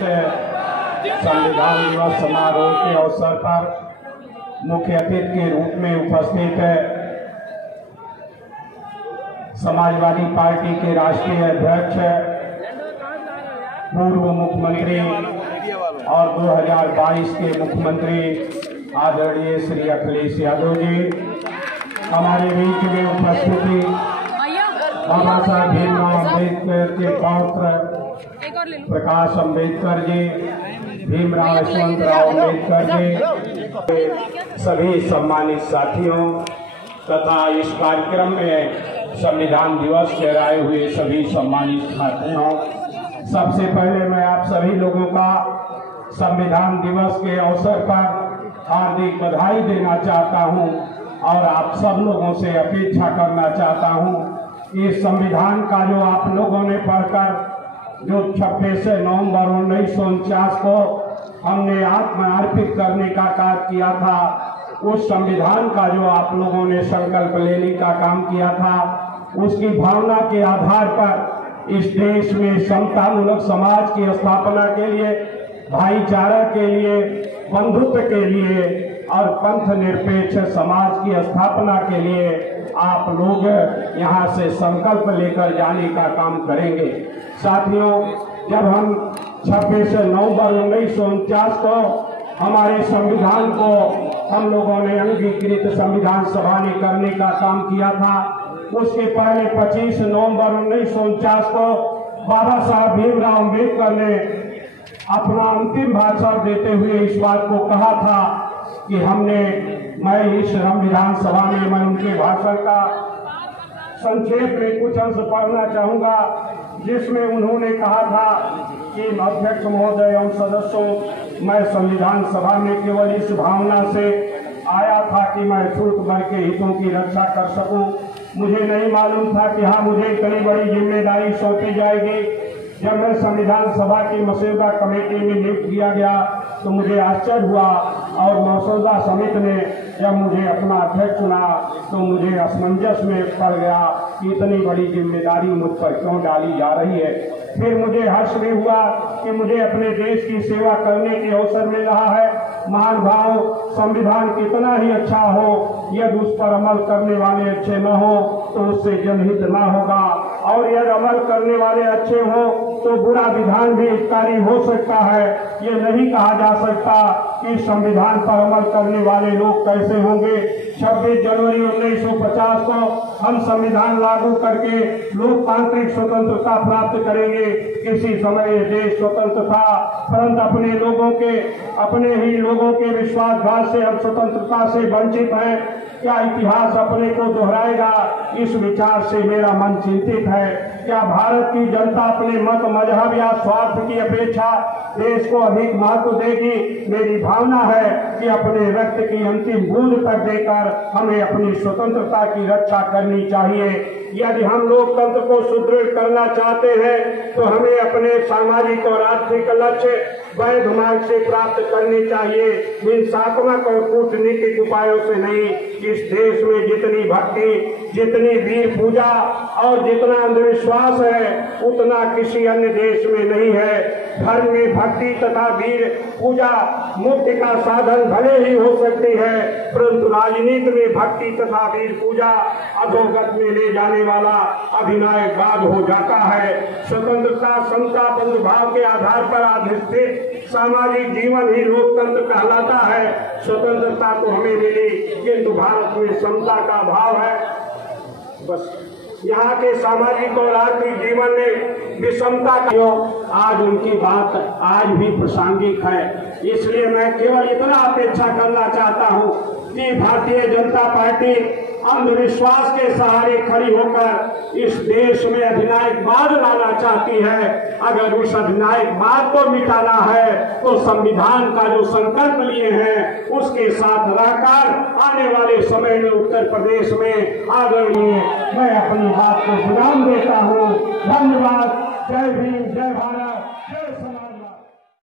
संविधान दिवस समारोह के अवसर पर मुख्य अतिथि के रूप में उपस्थित है समाजवादी पार्टी के राष्ट्रीय अध्यक्ष पूर्व मुख्यमंत्री और 2022 के मुख्यमंत्री आदरणीय श्री अखिलेश यादव जी, हमारे बीच में उपस्थिति बाबा साहब भीमराव अम्बेडकर के पौत्र प्रकाश अम्बेडकर जी, भीमराव यशवंतराव अम्बेडकर जी, सभी सम्मानित साथियों तथा इस कार्यक्रम में संविधान दिवस लहराए हुए सभी सम्मानित साथियों, सबसे पहले मैं आप सभी लोगों का संविधान दिवस के अवसर पर हार्दिक बधाई देना चाहता हूं और आप सब लोगों से अपेक्षा करना चाहता हूं कि संविधान का जो आप लोगों ने पढ़कर जो 26 नवंबर 1949 को हमने आत्मर्पित करने का कार्य किया था, उस संविधान का जो आप लोगों ने संकल्प लेने का काम किया था, उसकी भावना के आधार पर इस देश में समतामूलक समाज की स्थापना के लिए, भाईचारा के लिए, बंधुत्व के लिए और पंथ निरपेक्ष समाज की स्थापना के लिए आप लोग यहाँ से संकल्प लेकर जाने का काम करेंगे। साथियों, जब हम 26 नवंबर 1949 को हमारे संविधान को हम लोगों ने अंगीकृत संविधान सभा ने करने का काम किया था, उसके पहले 25 नवंबर 1949 को बाबा साहब भीमराव अम्बेडकर ने अपना अंतिम भाषण देते हुए इस बात को कहा था कि मैं इस संविधान सभा में मैं उनके भाषण का संक्षेप में कुछ अंश पढ़ना चाहूंगा, जिसमें उन्होंने कहा था कि अध्यक्ष महोदय एवं सदस्यों, मैं संविधान सभा में केवल इस भावना से आया था कि मैं छूट वर्ग के हितों की रक्षा कर सकूं। मुझे नहीं मालूम था कि हाँ, मुझे इतनी बड़ी जिम्मेदारी सौंपी जाएगी। जब मैं संविधान सभा की मसौदा कमेटी में नियुक्त किया गया तो मुझे आश्चर्य हुआ और मसौदा समिति ने जब मुझे अपना अध्यक्ष चुना तो मुझे असमंजस में पड़ गया कि इतनी बड़ी जिम्मेदारी मुझ पर क्यों डाली जा रही है। फिर मुझे हर्ष भी हुआ कि मुझे अपने देश की सेवा करने के अवसर मिल रहा है। महान भाव, संविधान कितना ही अच्छा हो, यदि उस पर अमल करने वाले अच्छे न हो तो उससे जनहित न होगा, और यदि अमल करने वाले अच्छे हो तो बुरा विधान भी हितकारी हो सकता है। ये नहीं कहा जा सकता कि संविधान पर अमल करने वाले लोग कैसे होंगे। 26 जनवरी 1950 को हम संविधान लागू करके लोकतांत्रिक स्वतंत्रता प्राप्त करेंगे। किसी समय देश स्वतंत्र था, परंतु अपने ही लोगों के विश्वासघात से हम स्वतंत्रता से वंचित हैं। क्या इतिहास अपने को दोहराएगा? इस विचार से मेरा मन चिंतित है। क्या भारत की जनता अपने मत, मजहब या स्वार्थ की अपेक्षा देश को अधिक महत्व देगी? मेरी भावना है कि अपने रक्त की अंतिम बूंद तक देकर हमें अपनी स्वतंत्रता की रक्षा करनी चाहिए। यदि हम लोकतंत्र को सुदृढ़ करना चाहते हैं तो हमें अपने सामाजिक और आर्थिक लक्ष्य वैध मार्ग से प्राप्त करने चाहिए, हिंसात्मक और कूटनीतिक उपायों से नहीं। इस देश में जितनी भक्ति, जितनी वीर पूजा और जितना अंधविश्वास है, उतना किसी अन्य देश में नहीं है। धर्म में भक्ति तथा वीर पूजा मुक्ति का साधन भले ही हो सकती है, परंतु राजनीति में भक्ति तथा वीर पूजा अधोगत में ले जाने वाला अधिनायकवाद हो जाता है। स्वतंत्रता, समता, बंधुभाव के आधार पर अधिष्ठित सामाजिक जीवन ही लोकतंत्र कहलाता है। स्वतंत्रता तो हमें मिली, किंतु भारत में समता का अभाव है। बस यहाँ के सामाजिक और आर्थिक जीवन में विषमता का आज उनकी बात आज भी प्रासंगिक है। इसलिए मैं केवल इतना अपेक्षा करना चाहता हूँ कि भारतीय जनता पार्टी अंधविश्वास के सहारे खड़ी होकर इस देश में अधिनायकवाद लाना चाहती है। अगर उस अधिनायकवाद को मिटाना है तो संविधान का जो संकल्प लिए हैं उसके साथ रहकर आने वाले समय में उत्तर प्रदेश में आदरणीय मैं अपनी बात को विराम देता हूँ। धन्यवाद। जय भीम, जय भारत।